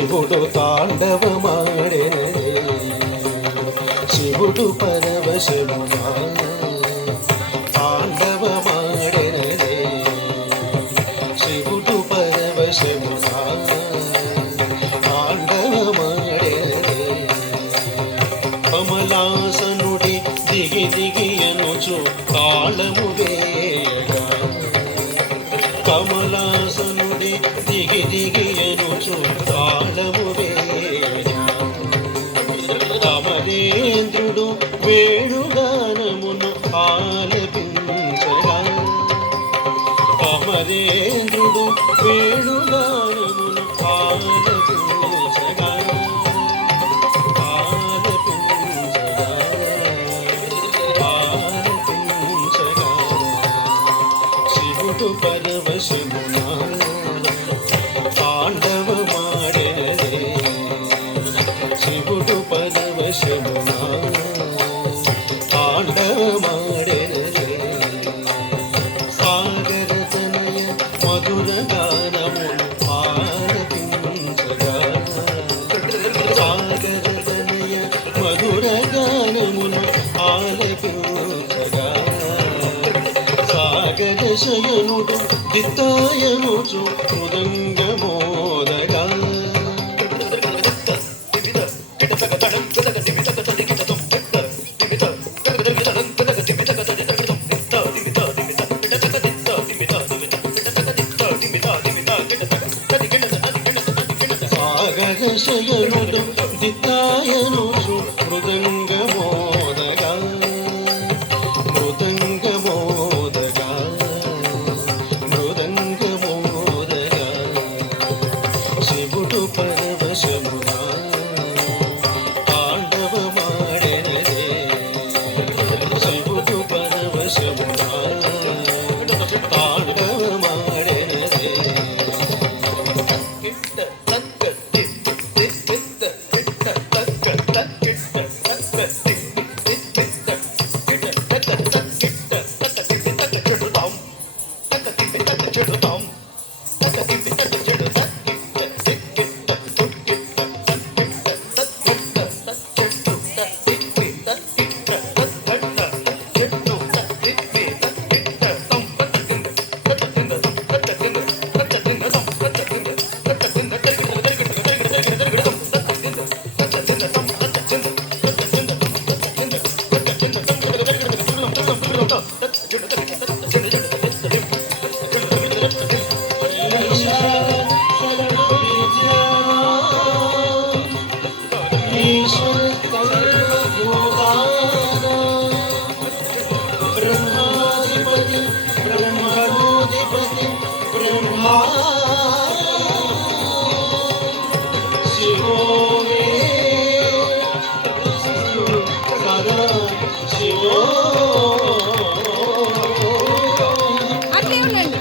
శివుడు తాండవమాడెనదే శివుడు పరవశమునా తాండవమాడెనదే శివుడు పరవశమునా తాండవమాడెనదే కమలాసనుడి దిగి దిగి ఎనుచు తాళము వేయగా కమలాసనుడి దిగి దిగి ఎనుచు తాళము వేయగా అమరేంద్రుడు వేణుగానమును ఆలపించగా అమరేంద్రుడు వేణుగానమును ఆలపించగా శివుడు పరవశమునా తాండవమాడెనదే శివుడు పరవశమునా తాండవమాడెనదే సాగర తనయ మధుర గానమును ఆలపించగా సాగర తనయ మధుర గానమును ఆలపించగా సాగర శయనుడు దిత్తాయనుచు మృదంగమోదగా సాగర శయనుడు దిత్తాయనుచు మృదంగమోదగా మృదంగమోదగా మృదంగమోదగా శివుడు పరవశమునా తాండవమాడెనదే శివుడు పరవశమునా తాండవమాడెనదే బ్రహ్మాధిపతి బ్రహ్మణోధిపతి బ్రహ్మా శివోమే సదా శివో అట్లే ఉండండి.